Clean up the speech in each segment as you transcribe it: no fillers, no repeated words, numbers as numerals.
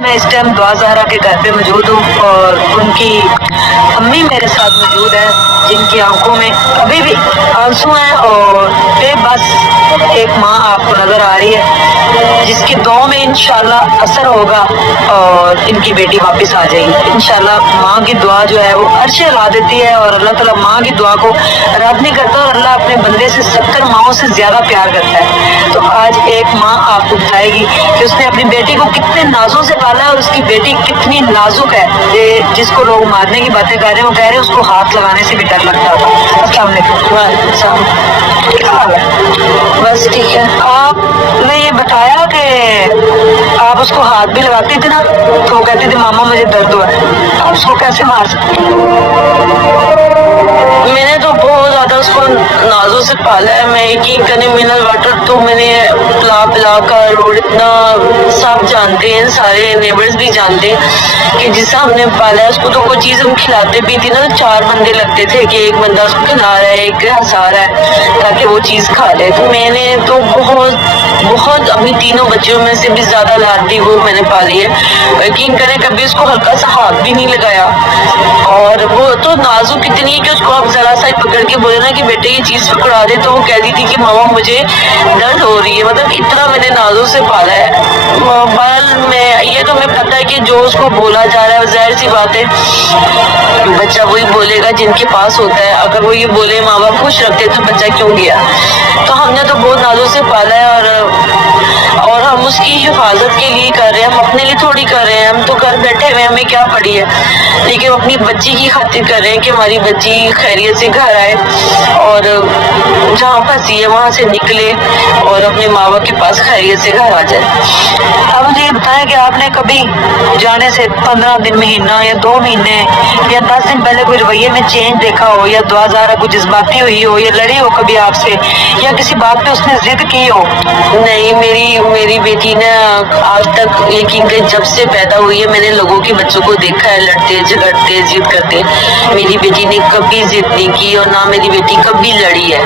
मैं इस टाइम दुआ ज़हरा के घर पे मौजूद हूँ और उनकी अम्मी मेरे साथ मौजूद है, जिनकी आंखों में अभी भी आंसू हैं और बेबस एक माँ आपको नजर आ रही है, जिसकी दुआ में इंशाल्लाह असर होगा और इनकी बेटी वापस आ जाएगी इंशाल्लाह। माँ की दुआ जो है वो अर्शे ला देती है और अल्लाह ताला माँ की दुआ को रद्द नहीं करता और अल्लाह अपने बंदे से 70 माओं से ज्यादा प्यार करता है। तो आज एक माँ आपको बताएगी कि उसने अपनी बेटी को कितने नाजों से पाला है और उसकी बेटी कितनी नाजुक है। ये जिसको लोग मारने की बातें कर रहे हैं वो कह रहे हैं उसको हाथ लगाने से भी डर लगता था। अस्सलाम वालेकुम। बस ठीक है। आपने ये बताया कि आप उसको हाथ भी लगाती थी ना, तो वो कहती थी मामा मुझे दर्द हुआ है, आप उसको कैसे मार सकती? मैंने तो बहुत ज्यादा उसको नाजों से पाला है। मैं यकीन करें मिनरल वाटर तो मैंने पिला कर, और इतना सब जानते हैं, सारे नेबर्स भी जानते हैं कि जिससे हमने पाला है उसको तो कोई चीज हम खिलाते भी थी ना तो 4 बंदे लगते थे कि एक बंदा उसको खिला रहा है, एक हंसा रहा है ताकि वो चीज खा ले। तो मैंने तो बहुत अपनी तीनों बच्चों में से भी ज्यादा लाडली वो मैंने पाली है। यकीन करें कभी उसको हल्का सा हाथ भी नहीं लगाया। और वो तो नाजुक इतनी है कि उसको आप जरा सा पकड़ के बोले ना कि बेटे ये चीज पकड़ा दे तो वो कहती थी कि मामा मुझे दर्द हो रही है। मतलब इतना मैंने नाजों से पाला है। मैं ये तो मैं पता है कि जो उसको बोला जा रहा है जाहिर सी बात है बच्चा वही बोलेगा जिनके पास होता है। अगर वो ये बोले माँ बाप खुश रखते तो बच्चा क्यों गया। तो हमने तो बहुत नाजों से पाला है और हम उसकी हिफाजत के लिए कर रहे हैं, हम अपने लिए थोड़ी कर रहे हैं। हम तो घर बैठे हुए हमें क्या पड़ी है, लेकिन अपनी बच्ची की खातिर कर रहे हैं कि हमारी बच्ची खैरियत से घर आए और जहाँ फंसी है वहाँ से निकले और अपने माँ बाप के पास खैरियत से घर आ जाए। अब मुझे ये बताया कि आपने कभी जाने से 15 दिन, महीना या 2 महीने या 10 दिन पहले कोई रवैये में चेंज देखा हो, या दुआ ज़ारा कुछ जज्बाती हुई हो, या लड़ी हो कभी आपसे, या किसी बात पे उसने जिद की हो? नहीं, मेरी बेटी ने आज तक यकीन कर जब से पैदा हुई है मैंने लोगों के बच्चों को देखा है लड़ते झगड़ते जिद करते। मेरी बेटी ने कभी जिद नहीं की और ना मेरी बेटी कभी लड़ी है।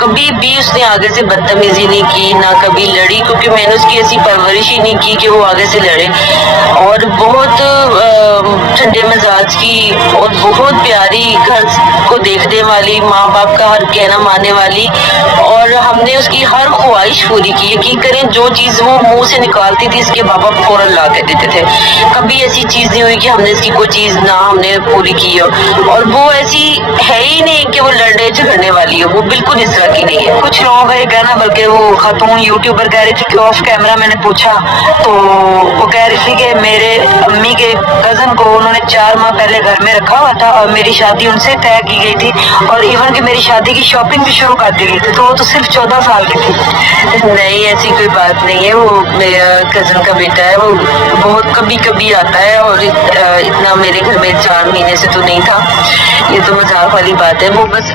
कभी भी उसने आगे से बदतमीजी नहीं की, ना कभी लड़ी, क्योंकि मैंने उसकी ऐसी परवरिश ही नहीं की कि वो आगे से लड़े। और बहुत ठंडे मिजाज की और बहुत प्यारी, घर को देखने वाली, माँ बाप का हर कहना मानने वाली, और हमने उसकी हर ख्वाहिश पूरी की। यकीन करें जो चीज वो मुंह से निकालती थी इसके बाबा फौरन ला के देते थे। कभी ऐसी चीज नहीं हुई कि हमने इसकी कोई चीज ना हमने पूरी की हो। और वो ऐसी है ही नहीं कि वो लड़ने झगड़ने वाली हो, वो बिल्कुल इस तरह की नहीं है। कुछ लोगों का ये कहना, बल्कि वो खातून यूट्यूबर कह रही थी कि ऑफ कैमरा मैंने पूछा तो वो कह रही थी कि मेरे अम्मी के कजन को उन्होंने 4 माह पहले घर में रखा हुआ था और मेरी शादी उनसे तय की गई थी और इवन कि मेरी शादी की शॉपिंग भी शुरू कर दी गई थी, तो वो तो सिर्फ 14 साल की थी। नहीं, ऐसी कोई बात नहीं है। वो मेरा कजन का बेटा है, वो बहुत कभी कभी आता है और इतना मेरे घर में 4 महीने से तो नहीं था। ये तो मजाक वाली बात है। वो बस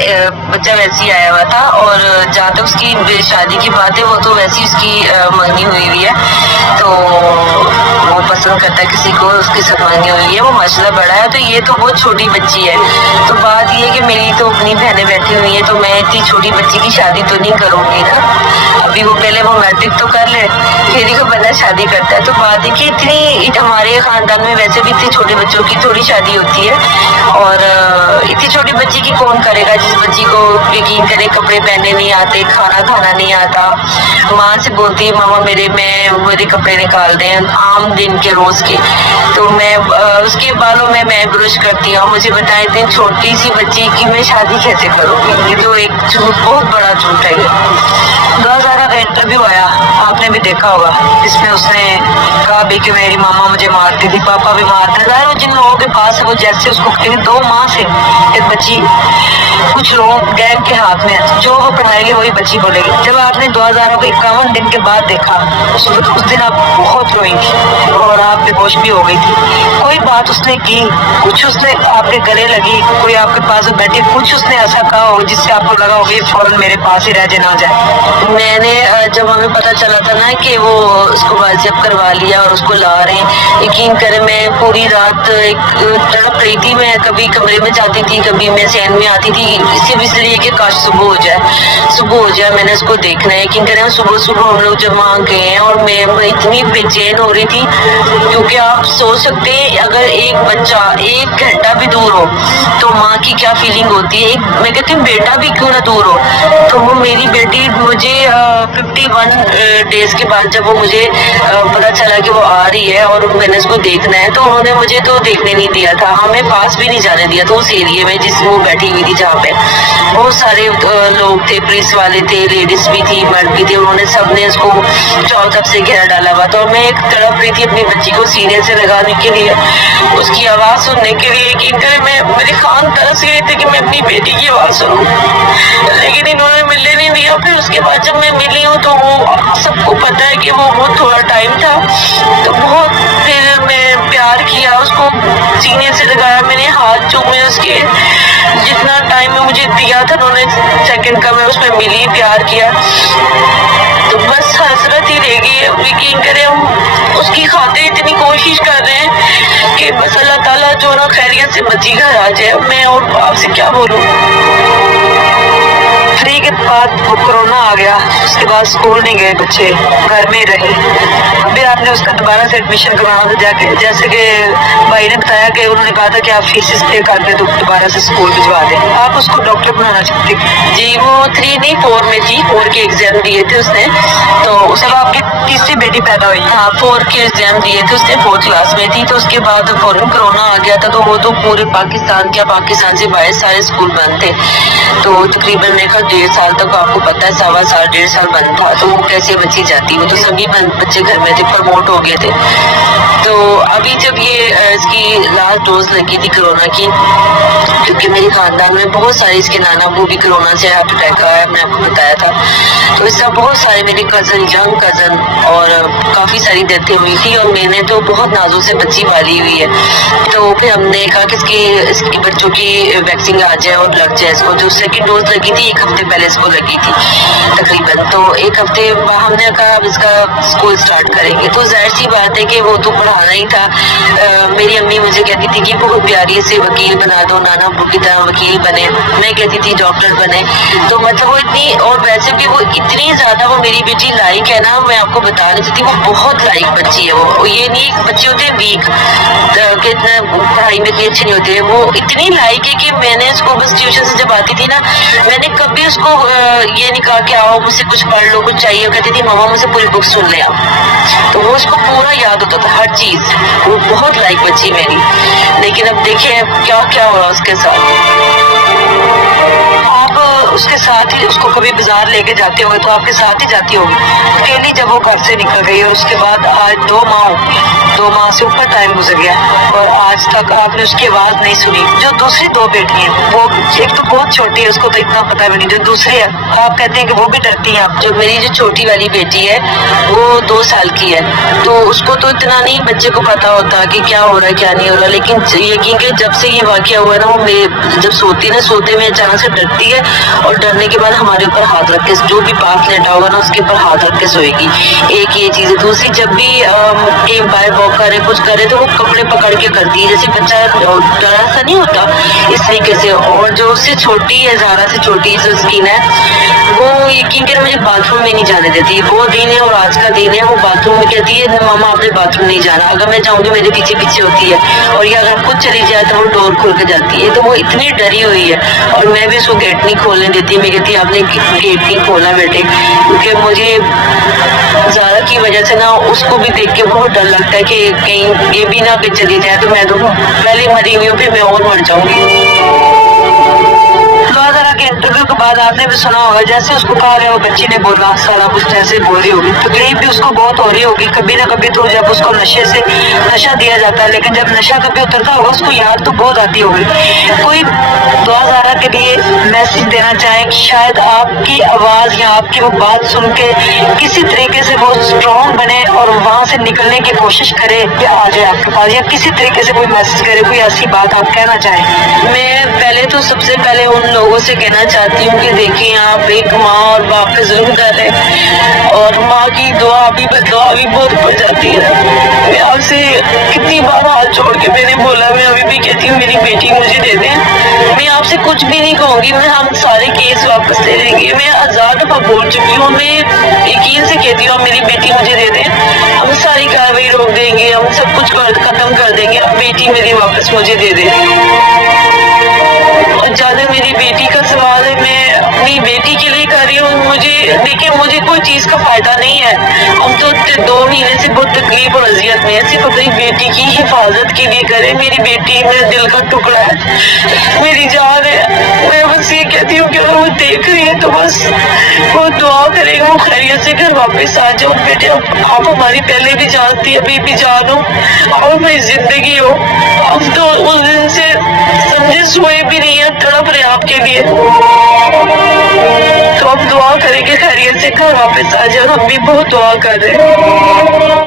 बच्चा वैसे ही आया हुआ था और जहाँ तक उसकी शादी की बात है वो तो वैसी उसकी मंगनी हुई हुई है। तो वो पसंद करता है किसी को, उसकी सब मंगनी हुई है। वो माशाल्लाह बड़ा है। तो ये तो बहुत छोटी बच्ची है। तो बात ये है कि मेरी तो अपनी बहनें बैठी हुई है तो मैं इतनी छोटी बच्ची की शादी तो नहीं करूंगी ना। अभी वो पहले वो मैट्रिक तो कर ले फिर ही को बंदा शादी करता है। तो बात है कि इतनी हमारे खानदान में वैसे भी इतनी छोटे बच्चों की थोड़ी शादी होती है और इतनी छोटी बच्ची की कौन करेगा जिस बच्ची को यकीन करे कपड़े पहनने नहीं आते, खाना खाना नहीं आता। माँ से बोलती है मामा मेरे कपड़े निकाल दें आम दिन के रोज के, तो मैं उसके बालों में मैं ब्रश करती हूँ। मुझे बताए इतनी छोटी सी बच्ची की मैं शादी कैसे करूँगी। ये तो एक झूठ, बहुत बड़ा झूठ है। 2000 का इंटरव्यू आया, आपने भी देखा होगा, इसमें उसने कहा भी कि मेरी मामा मुझे मारती थी, पापा भी मारते थे। वो जिन लोगों के पास है वो जैसे उसको 2 माह से एक बच्ची कुछ लोग गैंग के हाथ में है, जो वो पढ़ाएगी वही बच्ची बोलेगी। जब आपने 2000 को 51 दिन के बाद देखा उस दिन आप बहुत रोई थी और आप बेहोश भी हो गई थी। कोई बात उसने की, कुछ उसने आपके गले लगी, कोई आपके पास बैठी, कुछ उसने ऐसा कहा हो जिससे आपको लगा हो ये फौरन मेरे पास ही रह ना जाए? मैंने जब हमें पता चला था ना कि वो उसको वाजिब करवा लिया और उसको ला रहे हैं, यकीन करें मैं पूरी रात एक तड़प रही थी। मैं कभी कमरे में जाती थी, कभी मैं सहन में आती थी, सिर्फ इसलिए कि काश सुबह हो जाए मैंने उसको देखना है। यकीन करें सुबह हम लोग जब वहाँ गए हैं और मैं इतनी बेचैन हो रही थी क्योंकि آپ سوچ سکتے ہیں اگر ایک بچہ 1 گھنٹہ بھی دور ہو تو ماں کی کیا فیلنگ ہوتی ہے. میں کہتی ہوں بیٹا بھی کیوں نہ دور ہو. تو وہ میری بیٹی مجھے 51 ڈیز کے بعد جب وہ مجھے پتا چلا کہ وہ آ رہی ہے اور میں نے اس کو دیکھنا ہے تو انہوں نے مجھے تو دیکھنے نہیں دیا تھا, ہمیں پاس بھی نہیں جانے دیا. تو اس ایریے میں جس وہ بیٹھی ہوئی تھی جہاں پہ بہت سارے لوگ تھے, پولیس والے تھے, لیڈیز بھی تھی, مرد بھی تھے, انہوں نے سب نے اس کو چاروں طرف سے گھیرا ڈالا ہوا تھا. اور میں ایک تڑپ رہی تھی اپنی بچی کو سینے سے لگانے کے لیے, اس کی آواز سننے کے لیے, کہ میری خان ترس گئی تھی کہ میں اپنی بیٹی کی آواز سنوں, لیکن انہوں نے ملنے نہیں دیا. پھر اس کے بعد جب میں ملی ہوں تو وہ سب کو پتا ہے کہ وہ بہت تھوڑا ٹائم تھا, تو بہت پھر میں پیار کیا, اس کو سینے سے لگایا, میں نے ہاتھ چومے اس کے, جتنا ٹائم مجھے دیا تھا انہوں نے سیکنڈ کا میں اس میں ملی, پیار کیا. تو بس حسرت ہی رہ گئی ہے. یقین کریں ہم اس کی خاطر اتنی کوشش کر رہے ہیں کہ بس اللہ تعالیٰ جو نا خیریت سے بچی گھر آ جائے. میں اور آپ سے کیا بولوں. فری کے بعد وہ کورونا آ گیا, اس کے بعد اسکول نہیں گئے بچے, گھر میں رہے. ابھی آپ نے اس کا دوبارہ سے ایڈمیشن کروانا تھا جا کے, جیسے کہ بھائی نے بتایا کہ انہوں نے کہا تھا کہ آپ فیسز پے کر دیں تو دوبارہ سے اسکول بھجوا دیں. آپ اس کو ڈاکٹر بنانا چاہتے ہیں؟ جی وہ 3 نہیں 4 میں تھی, 4 کے ایگزام دیے تھے اس نے. تو اس جب آپ کی تیسری بیٹی پیدا ہوئی, ہاں 4 کے ایگزام دیے تھے اس نے, 4th کلاس میں تھی. تو اس کے بعد فوراً کرونا آ گیا تھا, تو وہ تو پورے پاکستان سے باہر سارے اسکول بند تھے. تو تقریباً میرے خیال 1.5 سال تک, آپ کو پتا ہے 1.25 سال 1.5 سال بند تھا. تو وہ کیسے بچی جاتی, وہ تو سبھی بچے گھر میں تھے, پروموٹ ہو گئے تھے. تو ابھی جب یہ اس کی لاسٹ ڈوز لگی تھی کرونا کی, کیونکہ میرے خاندان میں بہت سارے اس کے نانا وہ بھی کرونا سے ہارٹ اٹیک آیا, میں آپ کو بتایا تھا. تو اس طرح بہت سارے میرے کزن, ینگ کزن, اور کافی ساری ڈیتھیں ہوئی تھی, اور میں نے تو بہت نازوں سے بچی پالی ہوئی ہے. تو پھر ہم نے کہا کہ اس کی بچوں کی ویکسین آ جائے اور لگ جائے اس کو. جو سیکنڈ ڈوز لگی تھی 1 ہفتے پہلے اس کو لگی تھی تقریباً, تو 1 ہفتے ہم نے کہا اب اس کا اسکول اسٹارٹ کریں گے. تو ظاہر سی بات ہے کہ وہ تو پڑھانا ہی تھا. میری امی مجھے کہتی تھی کہ بہت پیاری سے وکیل بنا دو, نانا ابو کی طرح وکیل بنے. میں کہتی تھی ڈاکٹر بنے. تو مطلب وہ اتنی, اور ویسے بھی وہ اتنی زیادہ, وہ میری بیٹی لائق ہے نا, میں آپ کو بتا نہیں سکتی, وہ بہت لائق بچی ہے. وہ یہ نہیں بچے ہوتے ہیں ویک کہ اتنا پڑھائی میں اچھے نہیں ہوتے, وہ اتنی لائق ہے کہ میں نے اس کو بس ٹیوشن سے جب آتی تھی نا, میں نے کبھی اس کو یہ نہیں کہا کہ آؤ مجھ سے کچھ پڑھ لو, کچھ چاہیے. وہ کہتی تھی ماما مجھ سے پوری بک سن لے آپ. تو وہ اس کو پورا یاد ہوتا تھا ہر چیز. وہ بہت لائق بچی میری. لیکن اب دیکھیں کیا کیا ہو رہا اس کے ساتھ. آپ اس کے ساتھ ہی اس کو کبھی بازار لے کے جاتے ہوئے تو آپ کے ساتھ ہی جاتی ہوگی اکیلی, جب وہ گھر سے نکل گئی, اور اس کے بعد آج 2 ماہ سے اوپر ٹائم گزر گیا اور آج تک آپ نے اس کی آواز نہیں سنی. جو دوسری 2 بیٹی ہیں, وہ ایک تو بہت چھوٹی ہے, اس کو تو اتنا پتا بھی نہیں, جو دوسری ہے آپ کہتے ہیں کہ وہ بھی ڈرتی ہیں. آپ جو میری جو چھوٹی والی بیٹی ہے وہ 2 سال کی ہے, تو اس کو تو اتنا نہیں بچے کو پتا ہوتا کہ کیا ہو رہا ہے کیا نہیں ہو رہا. لیکن یقین کہ جب سے یہ واقعہ ہوا ہے نا, وہ جب سوتی نا, سوتے میں اچانک سے ڈرتی ہے, اور ڈرنے کے بعد ہمارے اوپر ہاتھ رکھ کے, جو بھی پاس لیٹا ہوگا نا اس کے اوپر ہاتھ رکھ کے سوئے گی. ایک یہ چیز ہے. دوسری جب بھی کہیں باہر واک کرے کچھ کرے تو وہ کپڑے پکڑ کے کرتی ہے, جیسے بچہ ڈرا سا نہیں ہوتا اس طریقے سے. اور جو اس سے چھوٹی ہے, زارا سے چھوٹی جو اسکن ہے, وہ یقین کرے مجھے باتھ روم میں نہیں جانے دیتی. وہ دن ہے اور آج کا دن ہے, وہ باتھ روم میں کہتی ہے ماما آپ نے باتھ روم نہیں جانا. اگر میں جاؤں گی میرے پیچھے پیچھے ہوتی ہے, اور یا اگر خود چلی جائے تو وہ ڈور کھول کے جاتی ہے. تو وہ اتنی ڈری ہوئی ہے, اور میں بھی اس کو گیٹ نہیں کھولنے دیتی. میں کہتی آپ نے گیٹ نہیں کھولا بیٹے, کیونکہ مجھے زارا کی وجہ سے نا اس کو بھی دیکھ کے بہت ڈر لگتا ہے کہ کہیں یہ بھی نہ کہ چلی جائے تو میں تو پہلے مری ہوئی ہوں, پھر میں اور مر جاؤں گی. ذرا کے انٹرویو کے بعد آپ نے بھی سنا ہوگا, جیسے اس کو کہا رہے, وہ بچی نے بولا سارا کچھ جیسے بول رہی ہوگی, تکلیف بھی اس کو بہت ہو رہی ہوگی کبھی نہ کبھی. تو جب اس کو نشہ دیا جاتا ہے, لیکن جب نشہ کبھی اترتا ہوگا اس کو یاد تو بہت آتی ہوگی. کوئی دعا زارا کے لیے میسج دینا چاہیں کہ شاید آپ کی آواز یا آپ کی وہ بات سن کے کسی طریقے سے وہ اسٹرانگ بنے اور وہاں سے نکلنے کی کوشش کرے کہ آ جائے آپ کے پاس, یا کسی طریقے سے کوئی میسج کرے, کوئی ایسی بات آپ کہنا چاہیں؟ میں پہلے تو سب سے پہلے ان لوگوں سے کہنا چاہتی ہوں کہ دیکھیں آپ ایک ماں اور باپ کا ذمہ دار ہے, اور ماں کی دعا بھی بہت پڑ جاتی ہے. میں آپ سے کتنی بار ہاتھ چھوڑ کے میں نے بولا, میں ابھی بھی کہتی ہوں میری بیٹی مجھے دے دیں, मैं आपसे कुछ भी नहीं कहूँगी, मैं हम सारे केस वापस ले लेंगे। मैं 1000 दफा बोल चुकी हूँ, मैं यकीन से कहती हूँ मेरी बेटी मुझे दे दें, हम सारी कार्रवाई रोक देंगे, हम सब कुछ खत्म कर देंगे, अब बेटी मेरी वापस मुझे दे दें। ज्यादा मेरी बेटी का सवाल है, मैं अपनी बेटी के लिए कर रही हूँ। मुझे देखिए, मुझे कोई चीज का फायदा नहीं है, हम तो 2 महीने से बहुत तकलीफ और अजियत में है, सिर्फ अपनी बेटी की हिफाजत के लिए करें। मेरी बेटी मेरे दिल का टुकड़ा है, मेरी जान है। मैं बस ये कहती हूँ कि अगर वो देख रही है तो बस वो दुआ करेगा, वो खैरियत से घर वापस आ जाओ। बेटे, आप हमारी पहले भी जान थी, अभी भी जान हो और मेरी जिंदगी हो। अब तो उस दिन से समझे सोए भी नहीं है, तड़प रहे आपके लिए। तो आप दुआ करेंगे खैरियत से घर वापस आ जाओ, हम भी बहुत दुआ कर रहे हैं।